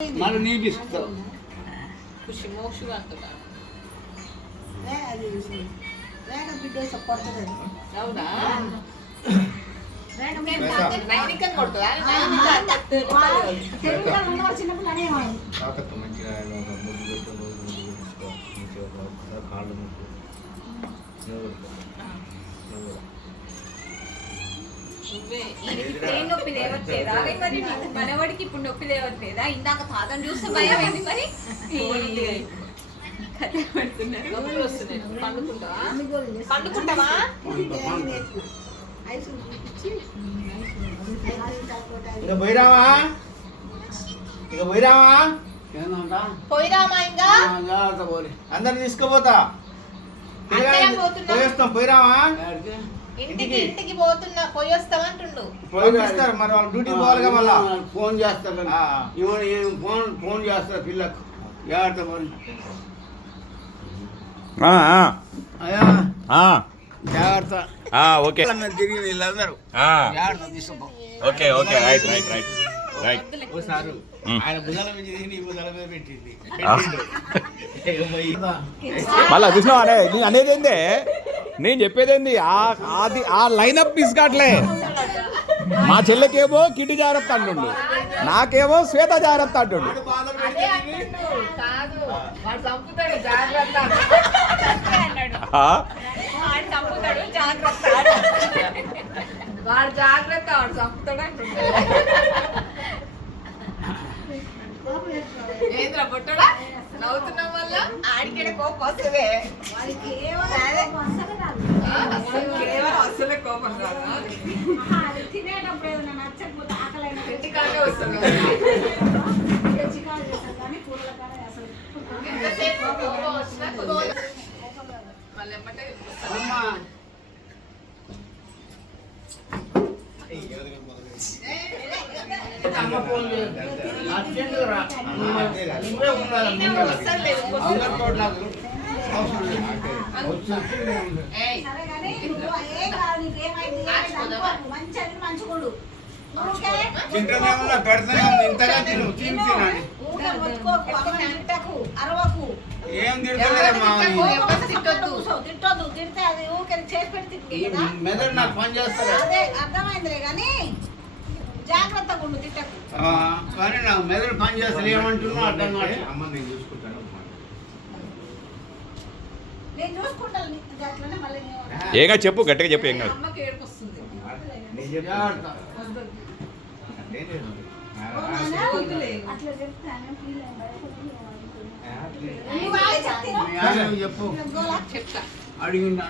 మళ్ళీ నీకు ఇస్తావు ఖుషి మోక్షగా అంటున్నా అవునా నొప్పి లేవట్లేదా మరి మనవాడికి ఇప్పుడు నొప్పి లేవట్లేదా? ఇందాక తాతను చూస్తే భయం ఏంది మరి పండుకుంటావా? ఇక పోయిరామా పోయిరామా ఇంకా అందరిని తీసుకుపోతా పోయేస్తాం పోయిరామా ఇంటికి పోతున్నా పోయి వస్తామంటుండు. పోయిస్తారు మరి వాళ్ళు డ్యూటీ పోవాలిగా మళ్ళా ఫోన్ చేస్తారు ఫోన్ చేస్తారు పిల్లకు జాగ్రత్త పోయి జాగ్రత్త ఓకే తిరిగి వీళ్ళందరూ జాగ్రత్త తీసుకో. Okay okay right right right right ఓసారి ఆయన బుధాల మీద నీ బుధాల మీద పెట్టింది మళ్ళా చూసినావా నీ అనేది ఏంది నేను చెప్పేదేంది ఆ లైనప్ తీసుకోవట్లే. మా చెల్లెకేమో కిడ్డి జాగ్రత్త అంటుండు, నాకేమో శ్వేత జాగ్రత్త అంటుండు. వాడు జాగ్రత్త వాడు చంపుతాడు అంటుండే. ఏంద్రా పొట్టడా నవ్వుతున్నాం వల్ల ఆడికి కోపం వస్తుంది. అసలే కోపం రాదు ఇంటికాడే వస్తుంది. ఎంతసేపు కోపం వచ్చినా మళ్ళీ ఎమ్మటే ఇంతగా ఏం మెదడు నాకు పని చేస్తారు అర్థమైందిలే కానీ జాగ్రత్తగా ఉండు తిట్టకు. కానీ నాకు మెదడు పని చేస్తారు ఏమంటున్నా అర్థం కాదు. నేను చూసుకుంటాను అట్లనే మళ్ళీ ఏగా చెప్పు గట్టిగా చెప్పు. ఏం కాదు అమ్మకి ఏడుపు వస్తుంది. అట్లా చెప్తాను చెప్పు చెప్తా అడిగిందా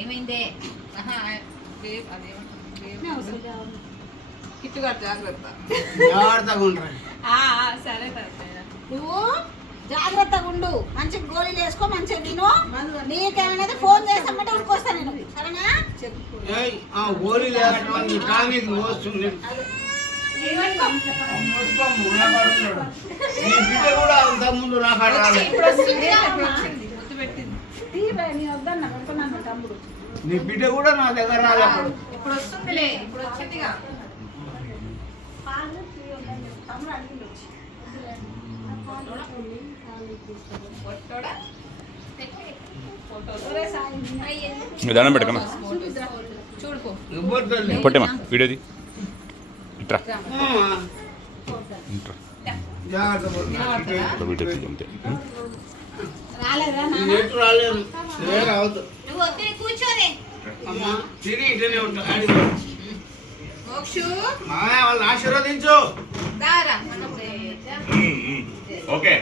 ఏమైందే కిట్టుగా జాగ్రత్త జాగ్రత్తగా ఉండరు. సరే నువ్వు జాగ్రత్తగా ఉండు, మంచి గోళీలు వేసుకో, మంచిగా తిను. నీకేమైనా ఫోన్ చేస్తామంటే ఉడికొస్తాను నేను, సరేనా? గోళీ లేకపోతే టానిక్ వస్తుంది. నీ బిడ్డ కూడా అంత ముందు నాకు నీ బిడ్డ కూడా నా దగ్గర రాలేదు. ఇప్పుడు వస్తుందిలే, ఇప్పుడు వచ్చిందిగా. దండం పెట్టుకమ్మా చూడుకో పొట్టేమా వీడియోది ఇట్రా వీడియో అంతే. రాలేదు రావద్దు కూర్చోనే అమ్మా తిరిగి ఇట్లనే ఉంటా. వాళ్ళని ఆశీర్వదించు. ఓకే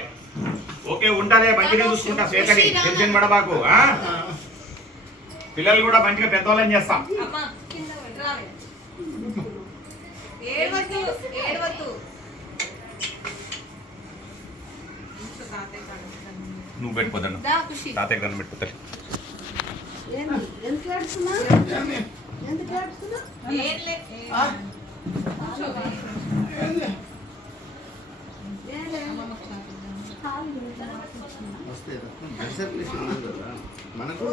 ఓకే ఉంటారే, మంచిగా చూసుకుంటా శ్వేతని, టెన్షన్ పడబాకు. పిల్లలు కూడా మంచిగా పెద్దవాళ్ళని చేస్తాం. నువ్వు పెట్టుకోదన్న తాతయ్య దండం పెట్టుకోతారు. మనకు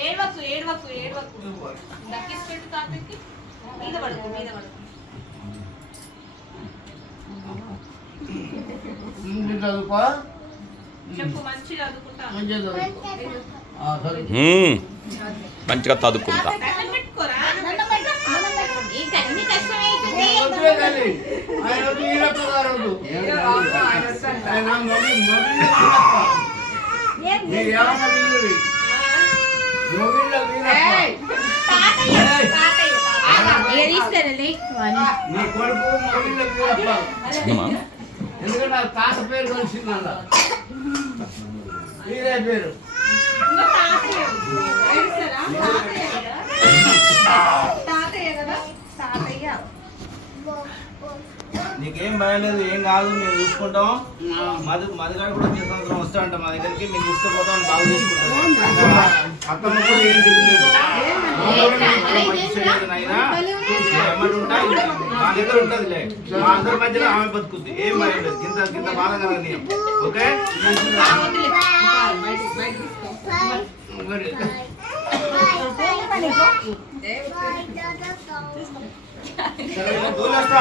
ఏడవకు ఏడవకు ఏడవకు దక్కిసి పెట్టు తాతకి మీద పడుకో మీద పడుకో మంచి చదువుకో చెప్పు మంచిగా చదువుకుంటా మంచిగా చదువుకో మంచిగా చదువుకుంటా దండం పెట్టుకోరా దండం పెట్టు, దండం పెట్టు. ఇంకా అన్ని కష్టమైతుంది వద్దులే తల్లి. ఆయన వద్దు, ఈరప్ప గారు వద్దు. ఆయన మొగిలి వీరప్ప. ఏంది? మీరు ఏమన్నా పిలువురి. మొగిళ్ళ వీరప్ప. తాతయ్య తాతయ్య నీ కొడుకు మొగిళ్ళ వీరప్ప. ఏమా? ఎందుకంటే ఆ తాత పేరు కలిసింది అలా వీరే పేరు. ఇంకా తాతయ్య ఏడుస్తారా? తాతయ్య కదా తాతయ్య నీకేం భయం లేదు, ఏం కాదు, మేము చూసుకుంటాం. మధుగాడు కూడా వచ్చే సంవత్సరం వస్తాడంట మా దగ్గరికి, మేము తీసుకుపోతాం, బాగా చూసుకుంటాం. అత్తమ్మ కూడా ఏం దిగులేదు. మా కూడా మీకు కూడా మంచి చేయలేదు నాయనా. ఎమ్మటి ఉంటా, మా దగ్గర ఉంటదిలే. మా అందరి మధ్యలో ఆమె బతుకుద్ది, ఏం భయం లేదు. కింద కింద బాగా కలగని. ఓకే మరి సరే, దూరం వస్తా.